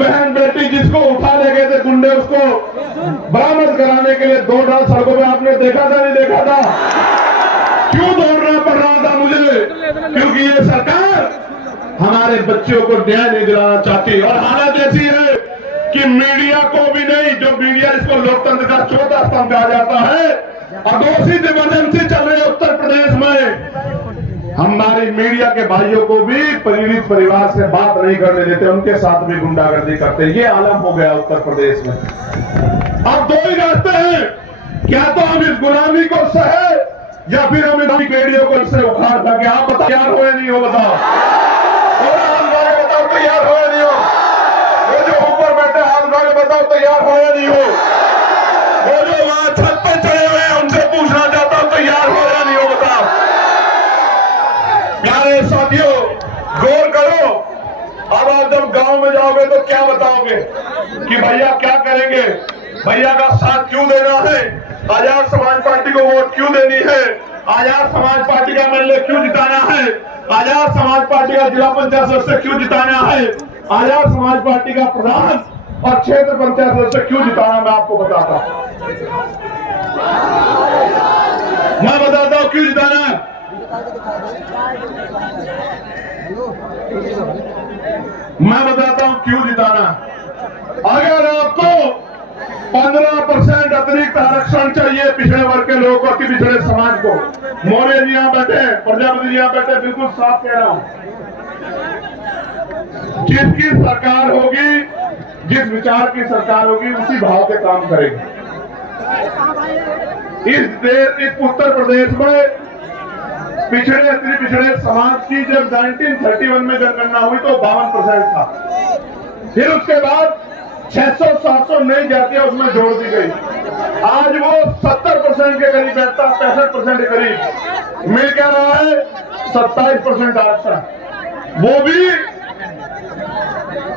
बहन बेटी जिसको उठा ले गए थे गुंडे, उसको बरामद कराने के लिए दौड़ रहा सड़कों पे, आपने देखा था नहीं देखा था? क्यों दौड़ना पड़ रहा था मुझे? क्योंकि ये सरकार हमारे बच्चों को न्याय नहीं दिलाना चाहती। और हालत ऐसी है कि मीडिया को भी नहीं, जो मीडिया जिसको लोकतंत्र का चौथा स्तंभ कहा जाता है, अघोषित इमरजेंसी चल रही है उत्तर प्रदेश में, हमारी मीडिया के भाइयों को भी पीड़ित परिवार से बात नहीं करने देते, उनके साथ भी गुंडागर्दी करते। ये आलम हो गया उत्तर प्रदेश में। अब दो ही रास्ते हैं, क्या तो हम इस गुलामी को सहे या फिर हम इन मीडिया को इससे उखाड़ सके। आप बताओ तैयार हो या नहीं हो? बताओ बताओ तैयार हो या नहीं हो? वो जो ऊपर बैठे हाथ उठा बताओ तैयार हो या नहीं हो? वो जो वहां छत पे चढ़े हुए हैं उनसे पूछना चाहता हूं तैयार हो या नहीं हो? बताओ। प्यारे साथियों, गौर करो। अब आप जब गांव में जाओगे तो क्या बताओगे कि भैया क्या करेंगे, भैया का साथ क्यों देना है, आजाद समाज पार्टी को वोट क्यों देनी है, आजाद समाज पार्टी का एमएलए क्यों जिताना है, आजाद समाज पार्टी का जिला पंचायत सदस्य क्यों जिताना है, आजाद समाज पार्टी का प्रधान और क्षेत्र पंचायत सदस्य क्यों जिताना, मैं आपको बताता हूं। मैं बताता हूं क्यों जिताना है। मैं बताता हूं क्यों जिताना है। अगर आपको 15% अतिरिक्त आरक्षण चाहिए पिछड़े वर्ग के लोगों को, अति पिछड़े समाज को, मौर्य जी यहां बैठे, प्रजापति जी यहां बैठे, बिल्कुल साफ कह रहा हूं, जिसकी सरकार होगी, जिस विचार की सरकार होगी, उसी भाव से काम करेगी। इस उत्तर प्रदेश में पिछड़े अति पिछड़े समाज की जब 1931 में जनगणना हुई तो 52% था। फिर उसके बाद 600-700 नई जातियां उसमें जोड़ दी गई। आज वो 70% के करीब बैठता, 65% के करीब मिल क्या रहा है, 27% आरक्षण। वो भी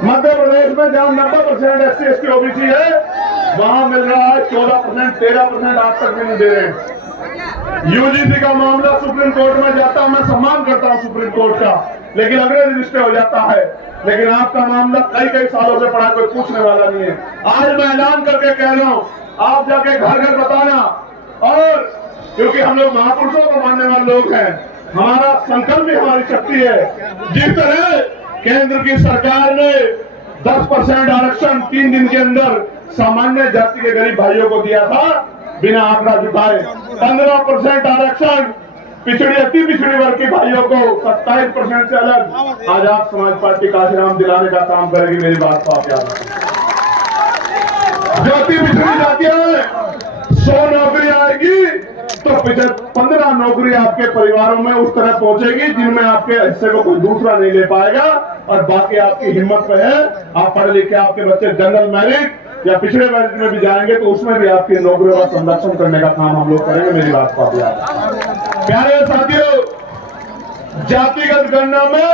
मध्य प्रदेश में जहां 90% SC ST OBC है, वहां मिल रहा है 14%, 13% आज तक भी नहीं दे रहे हैं। यूजीसी का मामला सुप्रीम कोर्ट में जाता है, मैं सम्मान करता हूं सुप्रीम कोर्ट का, लेकिन अगले रजिस्टर हो जाता है। लेकिन आपका मामला कई सालों से पड़ा, कोई पूछने वाला नहीं है। आज मैं ऐलान करके कह रहा हूं, आप जाके घर घर बताना। और क्योंकि हम लोग महापुरुषों को मानने वाले लोग हैं, हमारा संकल्प भी हमारी शक्ति है। जिस तरह केंद्र की सरकार ने 10% आरक्षण 3 दिन के अंदर सामान्य जाति के गरीब भाइयों को दिया था बिना आंकड़ा जुटाए, 15% आरक्षण पिछड़ी अति पिछड़ी वर्ग के भाइयों को 27% से अलग आजाद समाज पार्टी काशीराम दिलाने का काम करेगी। मेरी बात को आप याद रखें। जो अति पिछड़ी जातियां हैं, 100 नौकरी आएगी तो 15 नौकरी आपके परिवारों में उस तरह पहुंचेगी जिनमें आपके हिस्से को कोई दूसरा नहीं ले पाएगा। और बाकी आपकी हिम्मत पे है, आप पढ़े लिखे आपके बच्चे जनरल मेरिट या पिछड़े वर्ग में भी जाएंगे तो उसमें भी आपकी नौकरियों का संरक्षण करने का काम हम लोग करेंगे। मेरी बात को आप याद रखें। प्यारे साथियों, जातिगत गणना में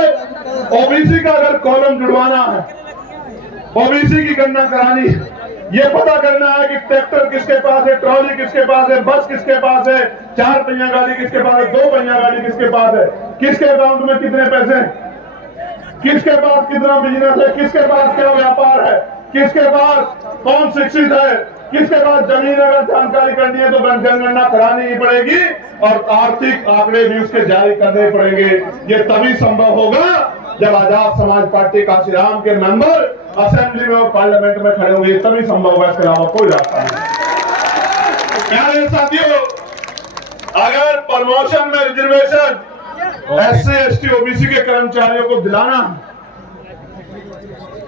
ओबीसी का अगर कॉलम जुड़वाना है, ओबीसी की गणना करानी है, ये पता करना है कि ट्रैक्टर किसके पास है, ट्रॉली किसके पास है, बस किसके पास है, 4 पहिया गाड़ी किसके पास है, 2 पहिया गाड़ी किसके पास है, किसके अकाउंट में कितने पैसे हैं, किसके पास कितना बिजनेस है, किसके पास क्या व्यापार है, किसके पास कौन शिक्षित है, किसके पास जमीन, अगर जानकारी करनी है तो जनगणना करानी ही पड़ेगी और आर्थिक आंकड़े भी उसके जारी करने पड़ेंगे। ये तभी संभव होगा जब आजाद समाज पार्टी काशीराम के मेंबर असेंबली में और पार्लियामेंट में खड़े होंगे, तभी संभव होगा, इसके अलावा कोई रास्ता नहीं। प्यारे साथियों, अगर प्रमोशन में रिजर्वेशन SC ST OBC के कर्मचारियों को दिलाना,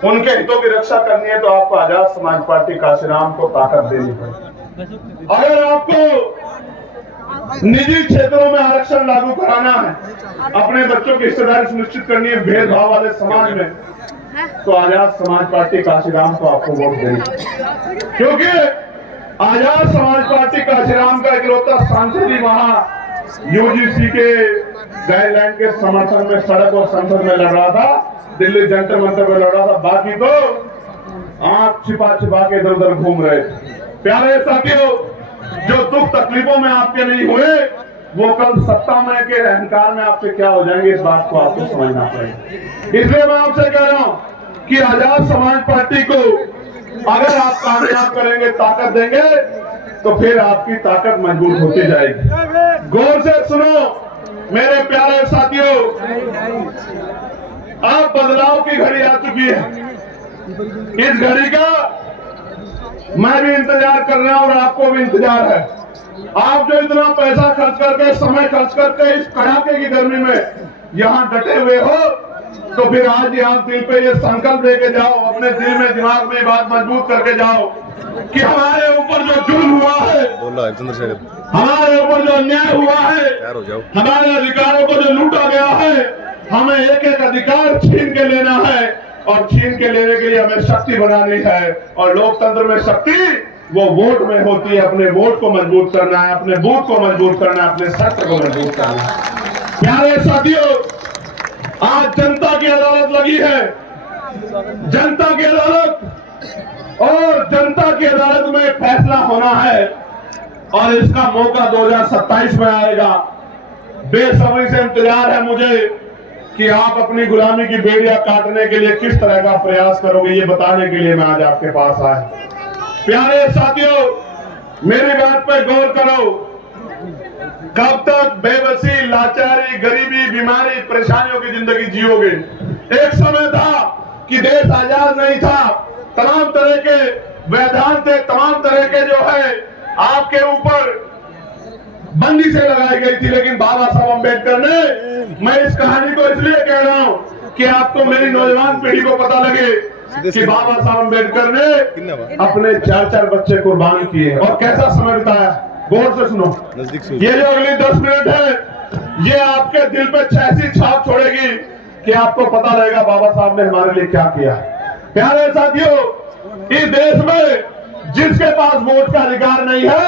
उनके हितों की रक्षा करनी है तो आपको आजाद समाज पार्टी काशीराम को ताकत देनी पड़ेगी। अगर आपको निजी क्षेत्रों में आरक्षण लागू कराना है, अपने बच्चों की हिस्सेदारी सुनिश्चित करनी है भेदभाव वाले समाज में, तो आजाद समाज पार्टी काशीराम को आपको वोट देनी। क्योंकि आजाद समाज पार्टी काशीराम का इकलौता सांसद ही वहां यूजीसी के गाइडलाइन के समर्थन में सड़क और संसद में लड़ रहा था, दिल्ली जंतर मंतर में लड़ रहा था, बाकी तो आंख छिपा के इधर उधर घूम रहे थे। प्यारे साथियों, जो दुख तकलीफों में आपके नहीं हुए, वो कल सत्ता में के अहंकार में आपसे क्या हो जाएंगे, इस बात को आपको समझना पड़ेगा। इसलिए मैं आपसे कह रहा हूं कि आजाद समाज पार्टी को अगर आप कामयाब करेंगे, ताकत देंगे, तो फिर आपकी ताकत मजबूत होती जाएगी। गौर से सुनो मेरे प्यारे साथियों, अब बदलाव की घड़ी आ चुकी है। इस घड़ी का मैं भी इंतजार कर रहा हूं और आपको भी इंतजार है। आप जो इतना पैसा खर्च करके, समय खर्च करके इस कड़ाके की गर्मी में यहां डटे हुए हो, तो फिर आज ही आप दिल पे ये संकल्प लेके जाओ, अपने दिल में, दिमाग में बात मजबूत करके जाओ कि हमारे ऊपर जो जुल्म हुआ है, हमारे ऊपर जो अन्याय हुआ है, हमारे अधिकारों को जो लूटा गया है, हमें एक एक अधिकार छीन के लेना है और छीन के लेने के लिए हमें शक्ति बनानी है। और लोकतंत्र में शक्ति वो वोट में होती है। अपने वोट को मजबूत करना है, अपने बूथ को मजबूत करना है, अपने सत्य को मजबूत करना है। प्यारे साथियों, आज जनता की अदालत लगी है, जनता की अदालत, और जनता की अदालत में फैसला होना है और इसका मौका 2027 में आएगा। बेसब्री से इंतजार है मुझे कि आप अपनी गुलामी की बेड़ियां काटने के लिए किस तरह का प्रयास करोगे, ये बताने के लिए मैं आज आपके पास आया। प्यारे साथियों, मेरी बात पर गौर करो। कब तक बेबसी, लाचारी, गरीबी, बीमारी, परेशानियों की जिंदगी जियोगे? एक समय था कि देश आजाद नहीं था, तमाम तरह के वैधान थे, तमाम तरह के जो है आपके ऊपर बंदी से लगाई गई थी, लेकिन बाबा साहब अम्बेडकर ने, मैं इस कहानी को इसलिए कह रहा हूं कि आपको, मेरी नौजवान पीढ़ी को पता लगे कि बाबा साहब अम्बेडकर ने अपने 4 बच्चे कुर्बान किए और कैसा समय बिताया। गौर से सुनो, ये जो अगली 10 मिनट है, ये आपके दिल पे ऐसी छाप छोड़ेगी कि आपको पता लगेगा बाबा साहब ने हमारे लिए क्या किया। प्यारे साथियों, इस देश में जिसके पास वोट का अधिकार नहीं है,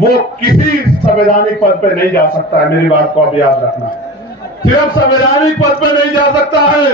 वो किसी संवैधानिक पद पे नहीं जा सकता है। मेरी बात को अब याद रखना, सिर्फ संवैधानिक पद पे नहीं जा सकता है,